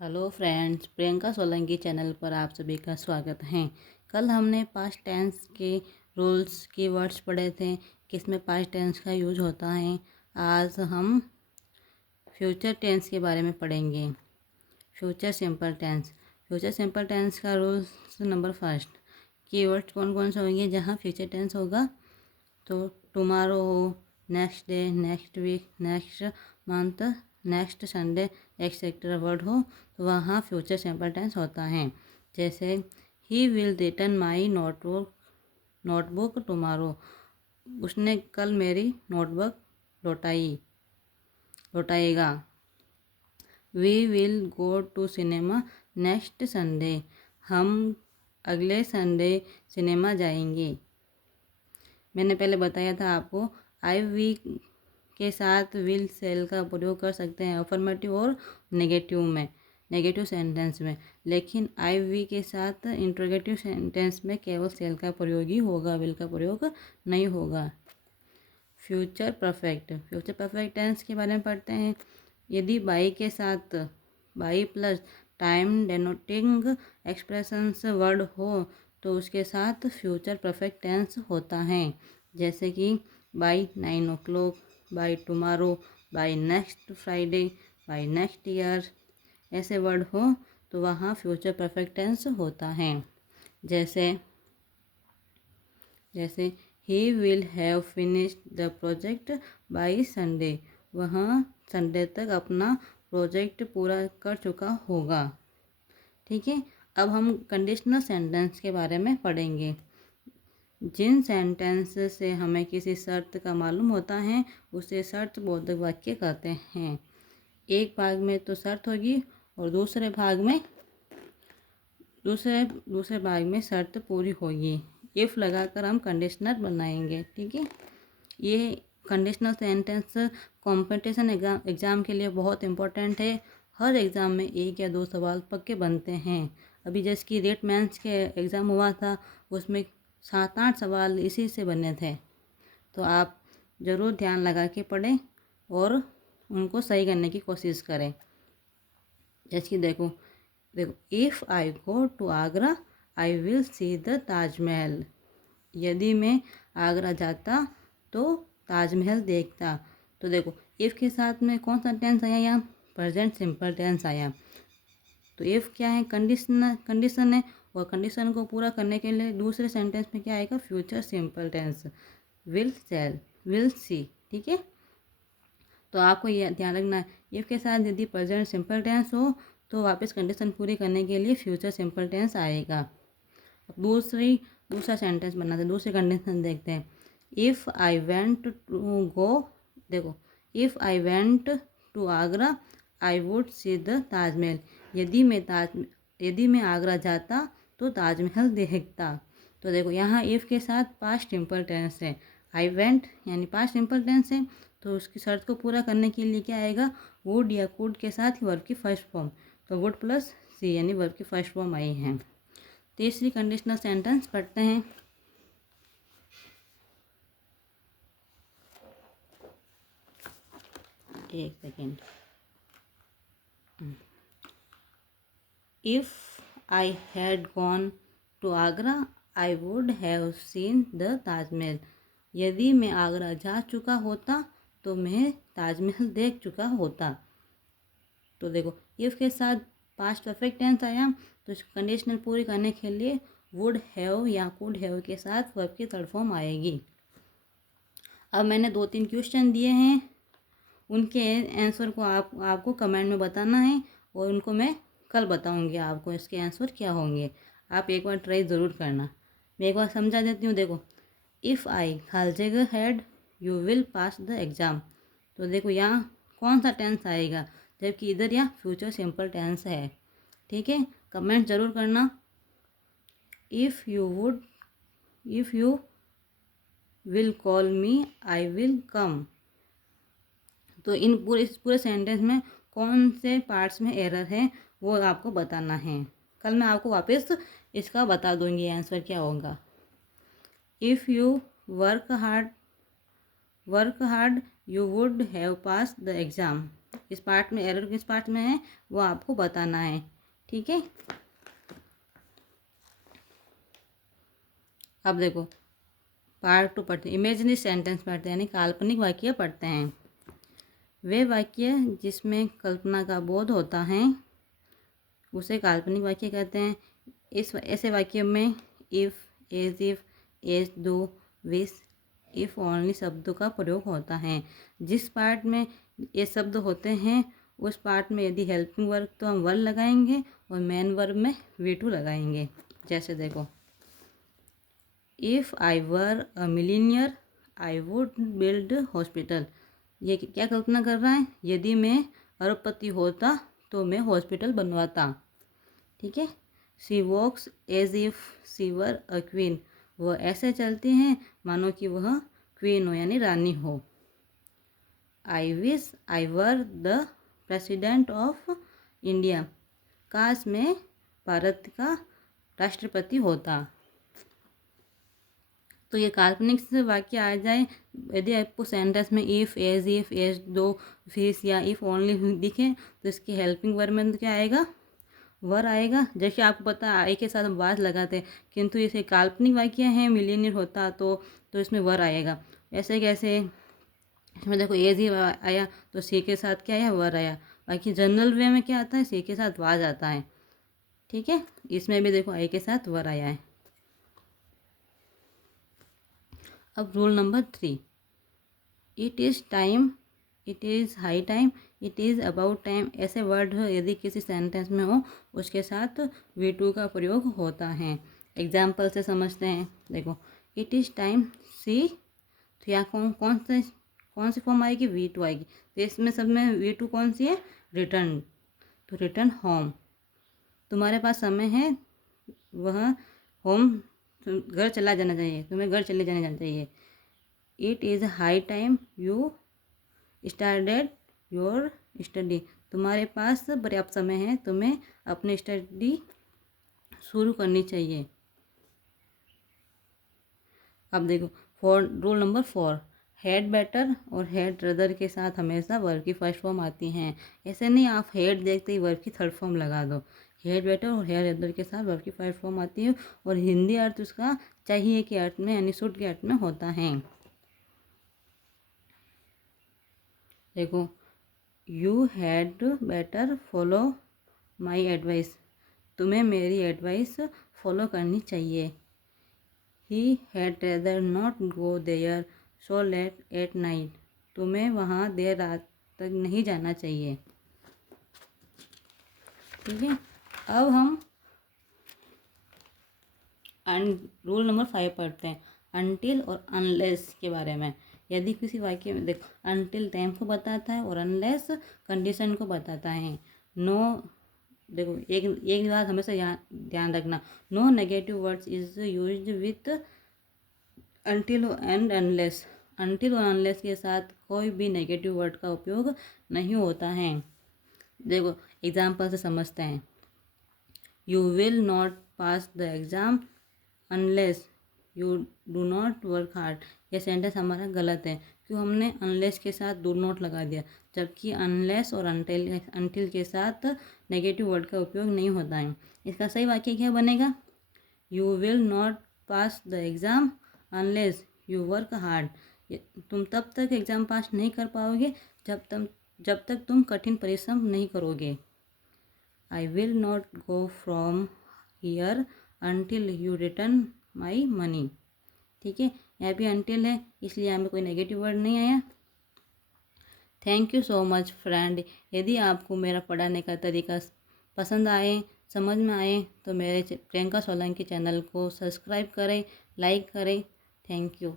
Hello friends, Priyanka Solanki channel पर आप सभी का स्वागत है। कल हमने पास्ट टेंस के रूल्स की वर्ड्स पढ़े थे, किसमें पास्ट टेंस का यूज होता है। आज हम फ्यूचर टेंस के बारे में पढ़ेंगे। Future simple tense. Future simple tense का रूल्स नंबर फर्स्ट, कीवर्ड्स कौन कौन से होंगे जहाँ फ्यूचर टेंस होगा। तो टुमारो हो, next day, next week, next month, next Sunday etcetera word हो तो वहाँ फ्यूचर सिंपल टेंस होता है। जैसे he will return my notebook tomorrow, उसने कल मेरी नोटबुक लौटाएगा। We will go to cinema next Sunday, हम अगले संडे सिनेमा जाएंगे। मैंने पहले बताया था आपको, आई वी के साथ विल सेल का प्रयोग कर सकते हैं अफर्मेटिव और नेगेटिव सेंटेंस में, लेकिन आई वी के साथ इंट्रोगेटिव सेंटेंस में केवल सेल का प्रयोग ही होगा, विल का प्रयोग नहीं होगा। फ्यूचर परफेक्ट टेंस के बारे में पढ़ते हैं। यदि बाई के साथ by plus time denoting expressions word हो तो उसके साथ फ्यूचर परफेक्ट टेंस होता है। जैसे कि by 9 o'clock, by tomorrow, by next Friday, by next year, ऐसे वर्ड हो तो वहाँ फ्यूचर परफेक्ट टेंस होता है। जैसे he will have finished the project by Sunday, वहाँ संडे तक अपना प्रोजेक्ट पूरा कर चुका होगा। ठीक है, अब हम कंडीशनल सेंटेंस के बारे में पढ़ेंगे। जिन सेंटेंस से हमें किसी शर्त का मालूम होता है उसे शर्त बोधक वाक्य कहते हैं। एक भाग में तो शर्त होगी और दूसरे भाग में शर्त पूरी होगी। इफ़ लगाकर हम कंडीशनर बनाएंगे। ठीक है, ये कंडीशनल सेंटेंस कंपटीशन एग्ज़ाम के लिए बहुत इम्पोर्टेंट है। हर एग्ज़ाम में 1 या 2 सवाल पक्के बनते हैं। अभी जैसे कि रेट मेंस के एग्ज़ाम हुआ था, उसमें 7-8 सवाल इसी से बने थे। तो आप ज़रूर ध्यान लगा के पढ़ें और उनको सही करने की कोशिश करें। जैसे कि देखो if I go to Agra I will see the Taj Mahal, यदि मैं आगरा जाता तो ताजमहल देखता। तो देखो इफ़ के साथ में कौन सा टेंस आया, यहाँ प्रेजेंट सिंपल टेंस आया। तो इफ़ क्या है, कंडीशन है, और कंडीशन को पूरा करने के लिए दूसरे सेंटेंस में क्या आएगा, future simple tense, will sell, will see. ठीक है, तो आपको यह ध्यान रखना है, इफ़ के साथ यदि प्रेजेंट सिंपल टेंस हो तो वापस कंडीशन पूरी करने के लिए फ्यूचर सिंपल टेंस आएगा। अब दूसरा सेंटेंस बनाते हैं, दूसरी कंडीशन देखते हैं। If I went to go, देखो if I went to Agra I would see the Taj Mahal, यदि मैं आगरा जाता तो ताजमहल देखता। तो देखो यहाँ इफ़ के साथ पास्ट सिंपल टेंस है, आई वेंट यानी पास्ट सिंपल टेंस है, तो उसकी शर्त को पूरा करने के लिए क्या आएगा, वुड या कुड के साथ वर्ब की फर्स्ट फॉर्म, तो वुड प्लस सी यानी वर्ब की फर्स्ट फॉर्म आई है। तीसरी कंडीशनल सेंटेंस पढ़ते हैं। एक second. If I had gone to Agra I would have seen the Taj Mahal, यदि मैं आगरा जा चुका होता तो मैं ताजमहल देख चुका होता। तो देखो इफ़ के साथ पास्ट परफेक्ट टेंस आया, तो कंडीशनल पूरी करने के लिए वुड हैव या कुड हैव के साथ वर्ब की थर्ड फॉर्म आएगी। अब मैंने 2-3 क्वेश्चन दिए हैं, उनके आंसर को आपको कमेंट में बताना है और उनको मैं कल बताऊंगी आपको इसके आंसर क्या होंगे। आप एक बार ट्राई ज़रूर करना। मैं एक बार समझा देती हूँ। देखो इफ़ आई खालजेगा had you will pass the exam, तो देखो यहाँ कौन सा टेंस आएगा, जबकि इधर यहाँ फ्यूचर सिंपल टेंस है। ठीक है, कमेंट ज़रूर करना। If you will call me I will come, तो इस पूरे सेंटेंस में कौन से पार्ट्स में एरर है वो आपको बताना है। कल मैं आपको वापस इसका बता दूंगी आंसर क्या होगा। If you work hard you would have pass the exam, इस पार्ट में एरर किस पार्ट में है वो आपको बताना है, ठीक है। अब देखो पार्ट 2 पढ़ते हैं, इमेजिनरी सेंटेंस पढ़ते हैं, यानी काल्पनिक वाक्य पढ़ते हैं। वे वाक्य जिसमें कल्पना का बोध होता है उसे काल्पनिक वाक्य कहते हैं। इस ऐसे वाक्य में इफ़, एज इफ़, एज दो, विश, इफ़ ओनली शब्दों का प्रयोग होता है। जिस पार्ट में ये शब्द होते हैं उस पार्ट में यदि हेल्पिंग वर्ब तो हम वर लगाएंगे और मेन वर्ब में V2 लगाएंगे। जैसे देखो, if I were a millionaire I would build hospital. ये क्या कल्पना कर रहा है, यदि मैं अरबपति होता तो मैं हॉस्पिटल बनवाता, ठीक है। She walks as if she were a queen, वह ऐसे चलती हैं मानो कि वह क्वीन हो यानी रानी हो। I wish I were the president of India, काश मैं भारत का राष्ट्रपति होता। तो ये काल्पनिक से वाक्य आ जाए, यदि आपको सेंटेंस में इफ़, एज दो, फिश या इफ़ ओनली दिखे तो इसकी हेल्पिंग वर्ब में क्या आएगा, वर आएगा। जैसे आपको पता है आई के साथ हम वाज लगाते हैं, किंतु इसे काल्पनिक वाक्य है, मिलीनियर होता तो इसमें वर आएगा। ऐसे कैसे, इसमें देखो एज ही आया तो सी के साथ क्या आया, वर आया। बाकी जनरल वे में क्या आता है, सी के साथ वाज आता है, ठीक है। इसमें भी देखो आई के साथ वर आया है। अब rule number 3, it is time, it is high time, it is about time, ऐसे वर्ड यदि किसी सेंटेंस में हो उसके साथ V2 का प्रयोग होता है। एग्जाम्पल से समझते हैं। देखो, इट इज़ टाइम सी, तो यहाँ कौन सी फॉर्म आएगी, V2 आएगी। तो इसमें सब में V2 कौन सी है, रिटर्न, तो रिटर्न होम। तुम्हारे पास समय है, वह होम घर चला जाना चाहिए, तुम्हें घर चले जाना चाहिए। It is high time you started your study, तुम्हारे पास पर्याप्त समय है, तुम्हें अपनी स्टडी शुरू करनी चाहिए। अब देखो रूल नंबर 4, हेड बेटर और हेड रदर के साथ हमेशा वर्ब की फर्स्ट फॉर्म आती हैं। ऐसे नहीं आप हेड देखते ही वर्ब की थर्ड फॉर्म लगा दो। हेड बेटर और हेड रदर के साथ वर्ब की फर्स्ट फॉर्म आती है और हिंदी अर्थ उसका चाहिए के अर्थ में यानी शुड के अर्थ में होता है। देखो, you had better follow my advice, तुम्हें मेरी एडवाइस फॉलो करनी चाहिए। He had rather not go there so late at night, तुम्हें वहाँ देर रात तक नहीं जाना चाहिए, ठीक है। अब हम रूल नंबर 5 पढ़ते हैं, अनटिल और अनलेस के बारे में। यदि किसी वाक्य में देखो, अनटिल टाइम को बताता है और अनलेस कंडीशन को बताता है। नो, देखो एक बात हमेशा यहाँ ध्यान रखना, no negative words is used with until and unless. Until और अनलेस के साथ कोई भी नेगेटिव वर्ड का उपयोग नहीं होता है। देखो एग्जाम्पल से समझते हैं, you will not pass the exam unless you do not work hard. यह सेंटेंस हमारा गलत है, क्यों हमने अनलेस के साथ डू नॉट लगा दिया, जबकि अनलेस और अनटिल के साथ नेगेटिव वर्ड का उपयोग नहीं होता है। इसका सही वाक्य क्या बनेगा, you will not pass the exam unless you work hard. तुम तब तक एग्ज़ाम पास नहीं कर पाओगे जब तक तुम कठिन परिश्रम नहीं करोगे। I will not go from here until you return my money, ठीक है। यहाँ भी अनटिल है इसलिए यहाँ पे कोई नेगेटिव वर्ड नहीं आया। Thank you so much friend. यदि आपको मेरा पढ़ाने का तरीका पसंद आए, समझ में आए तो मेरे प्रियंका सोलंकी चैनल को सब्सक्राइब करें, लाइक करें। Thank you.